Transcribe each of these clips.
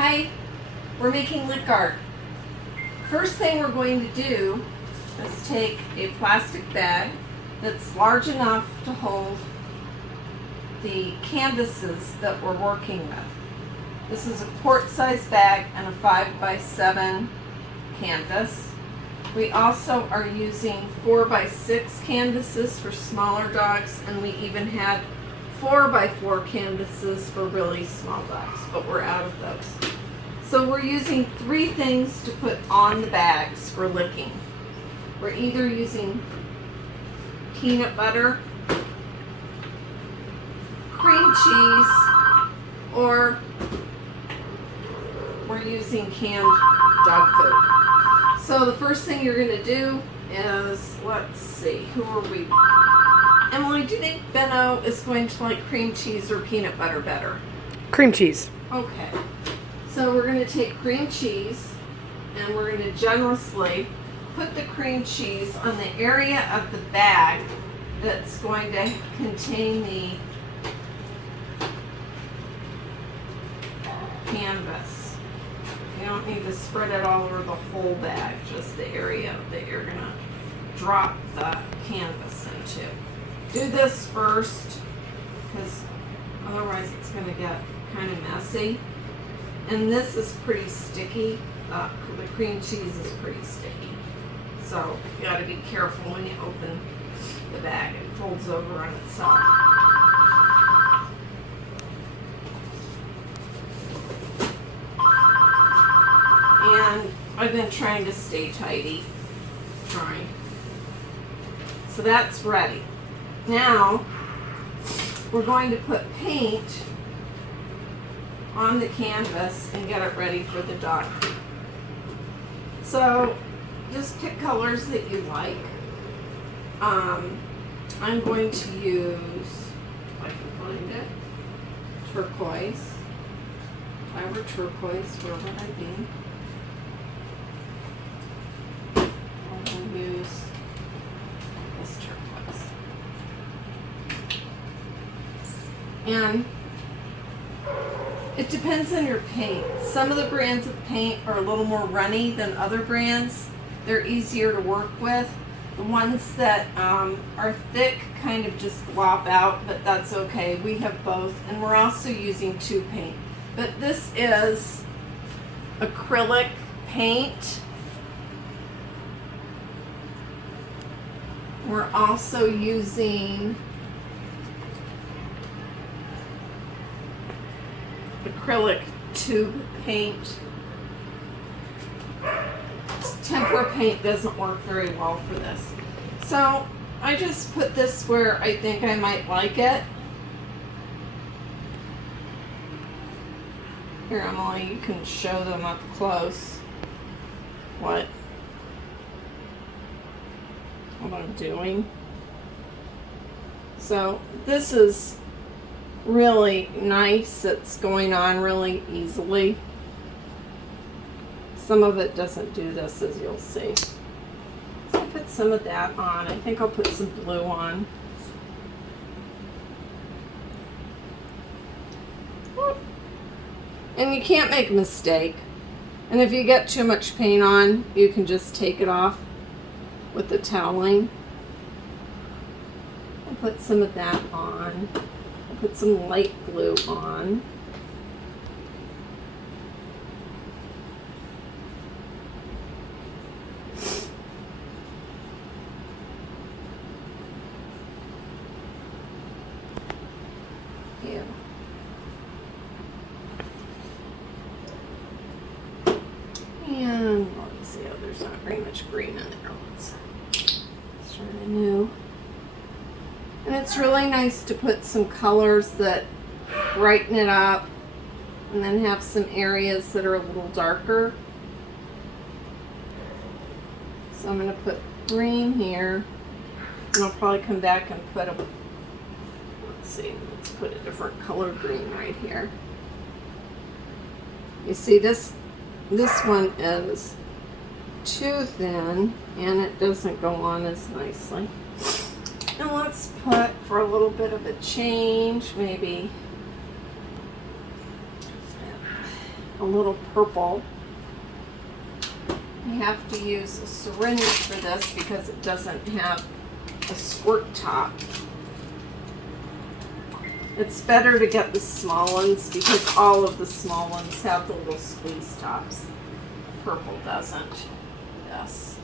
Hi, we're making lick art. First thing we're going to do is take a plastic bag that's large enough to hold the canvases that we're working with. This is a quart-sized bag and a 5x7 canvas. We also are using 4x6 canvases for smaller dogs, and we even had 4x4 canvases for really small dogs, but we're out of those. So we're using 3 things to put on the bags for licking. We're either using peanut butter, cream cheese, or we're using canned dog food. So the first thing you're going to do is, let's see, who are we? Emily, do you think Benno is going to like cream cheese or peanut butter better? Cream cheese. Okay. So we're going to take cream cheese and we're going to generously put the cream cheese on the area of the bag that's going to contain the canvas. You don't need to spread it all over the whole bag, just the area that you're going to drop the canvas into. Do this first because otherwise it's going to get kind of messy. And this is pretty sticky. The cream cheese is pretty sticky. So you got to be careful when you open the bag. It folds over on itself. And I've been trying to stay tidy. So that's ready. Now we're going to put paint on the canvas and get it ready for the dog. So just pick colors that you like. I'm going to use, if I can find it, turquoise. If I were turquoise, where would I be? I'm going to use this turquoise. And it depends on your paint. Some of the brands of paint are a little more runny than other brands. They're easier to work with. The ones that are thick kind of just glop out, but that's okay. We have both, and we're also using 2 paint. But this is acrylic paint. We're also using acrylic tube paint. Tempera paint doesn't work very well for this. So I just put this where I think I might like it. Here, Emily, you can show them up close what I'm doing. So this is really nice. It's going on really easily. Some of it doesn't do this, as you'll see. So I put some of that on. I think I'll put some blue on. And you can't make a mistake. And if you get too much paint on, you can just take it off with the toweling. I'll put some of that on. I'll put some light blue on. And let's see, there's not very much green in there. Let's try anew. And it's really nice to put some colors that brighten it up and then have some areas that are a little darker. So I'm going to put green here, and I'll probably come back and put let's put a different color green right here. You see this one is too thin and it doesn't go on as nicely. And let's put, for a little bit of a change, maybe a little purple. I have to use a syringe for this because it doesn't have a squirt top. It's better to get the small ones because all of the small ones have the little squeeze tops. Purple doesn't. Yes.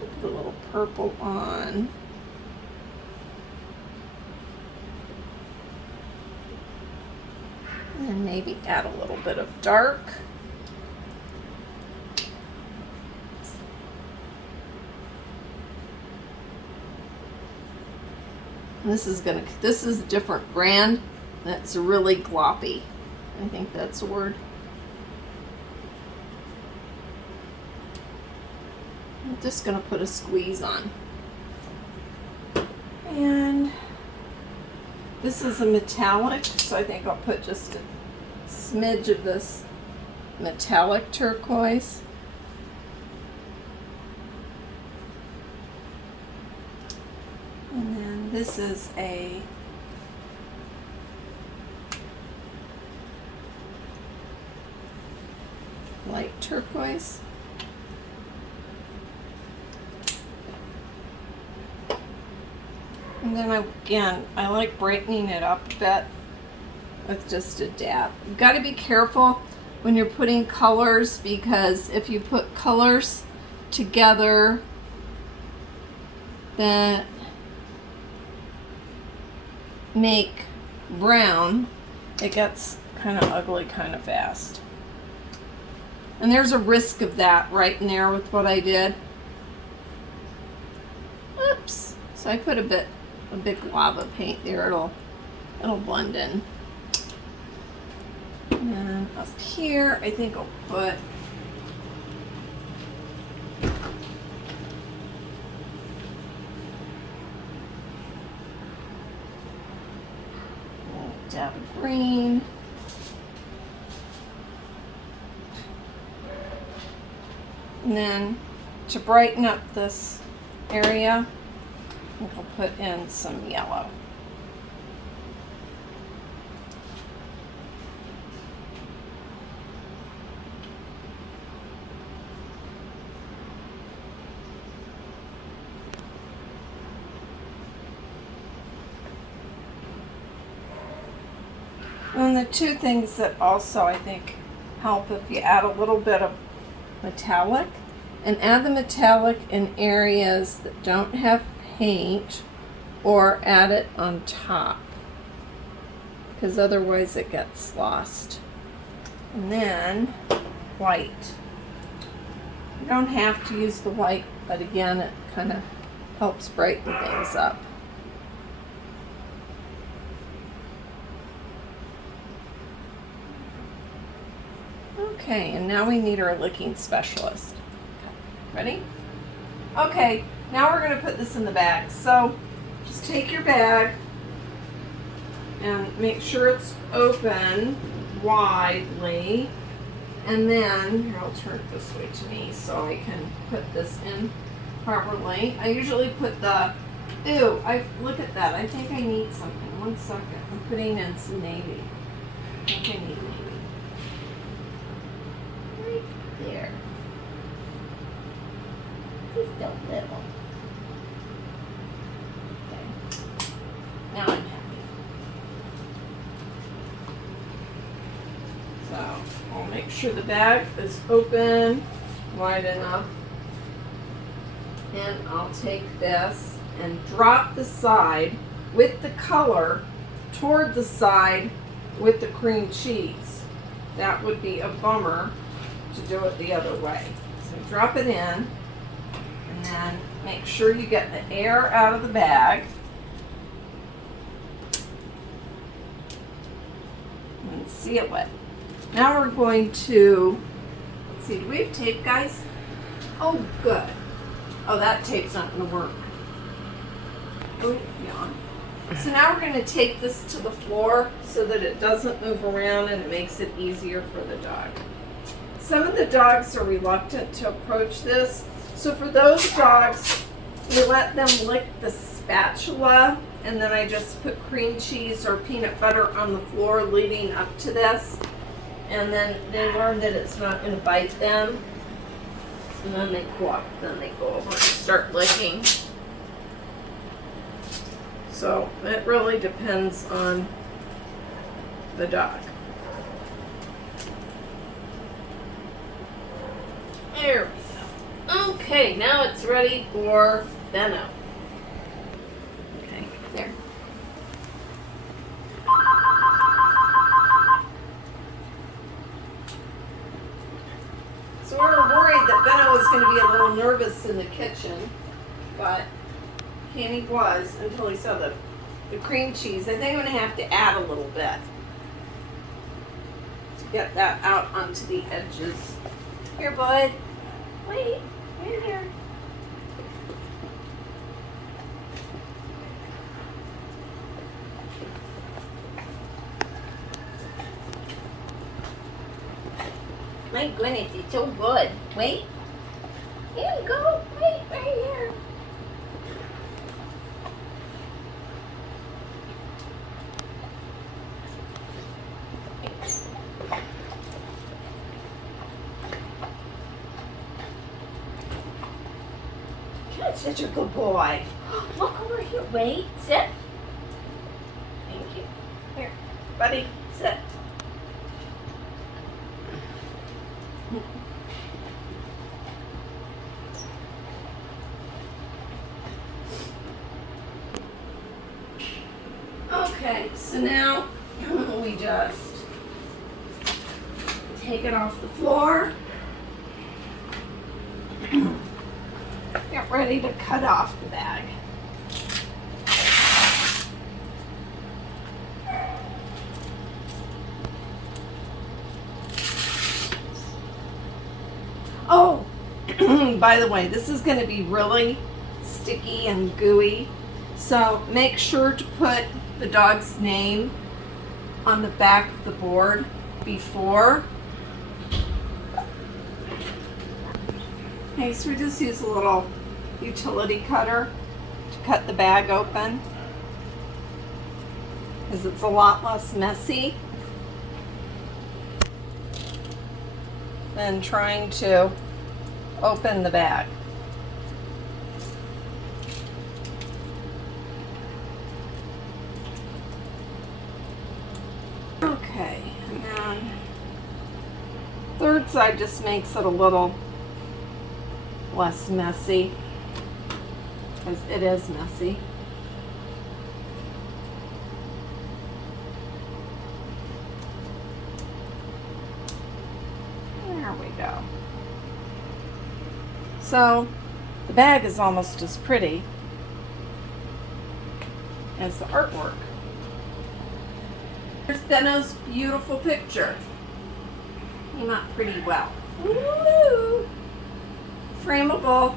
Put the little purple on. And maybe add a little bit of dark. This is a different brand. That's really gloppy. I think that's a word. I'm just gonna put a squeeze on. And this is a metallic, so I think I'll put just a smidge of this metallic turquoise. And then this is a light turquoise. And then I like brightening it up a bit with just a dab. You've got to be careful when you're putting colors, because if you put colors together that make brown, it gets kind of ugly kind of fast. And there's a risk of that right in there with what I did. Oops. So I put a big lava paint there. It'll blend in. And up here, I think I'll put a dab of green. And then to brighten up this area, I think I'll put in some yellow. And the two things that also I think help, if you add a little bit of metallic, and add the metallic in areas that don't have paint, or add it on top, because otherwise it gets lost. And then white. You don't have to use the white, but again, it kind of helps brighten things up. Okay, and now we need our licking specialist. Ready? Okay, now we're going to put this in the bag. So just take your bag and make sure it's open widely. And then, here, I'll turn it this way to me so I can put this in properly. I usually put the, look at that. I think I need something. 1 second. I'm putting in some navy. I think I need navy. There. Just a little. Okay. Now I'm happy. So I'll make sure the bag is open wide enough. And I'll take this and drop the side with the color toward the side with the cream cheese. That would be a bummer to do it the other way. So drop it in, and then make sure you get the air out of the bag. And seal it. Now we're going to, let's see, do we have tape, guys? Oh, good. Oh, that tape's not going to work. Oh, yeah. So now we're going to take this to the floor so that it doesn't move around and it makes it easier for the dog. Some of the dogs are reluctant to approach this. So for those dogs, we let them lick the spatula and then I just put cream cheese or peanut butter on the floor leading up to this. And then they learn that it's not going to bite them. And then they go over and start licking. So it really depends on the dog. There we go. Okay, now it's ready for Benno. Okay, there. So we were worried that Benno was going to be a little nervous in the kitchen, but he was until he saw the cream cheese. I think I'm going to have to add a little bit to get that out onto the edges. Here, bud. Wait, right here. My goodness, it's so good. Wait. Here you go. Wait, right here. That's such a good boy. Look over here. Wait, sit. Thank you. Here, buddy, sit. Okay, so now we just take it off the floor. Get ready to cut off the bag. Oh, by the way, this is going to be really sticky and gooey, so make sure to put the dog's name on the back of the board before. Okay, so we just use a little utility cutter to cut the bag open, because it's a lot less messy than trying to open the bag. Okay, and then third side just makes it a little less messy, because it is messy. There we go. So the bag is almost as pretty as the artwork. Here's Benno's beautiful picture. Came out pretty well. Woo! Frameable